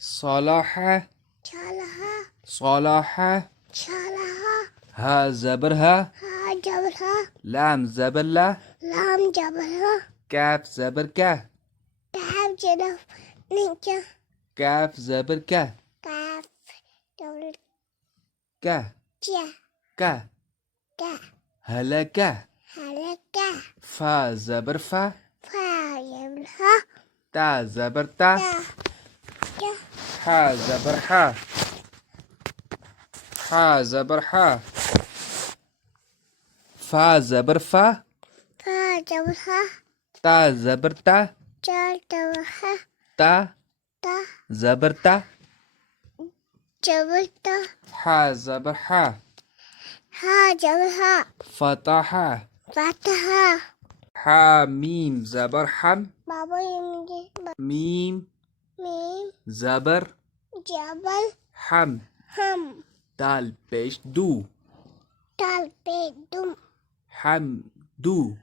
صلاح صلاح ها زبر ها لام زبر لا كاف زبر كا كاف زبر كا كا كا هلكا فا زبر فا تا زبر تا حا زبر حا حا زبر حا فا زبر فا تا زبر تا تا زبر تا حا زبر حا فتح حا ميم زبر حم ميم زبر حم دال پیش دو حم دو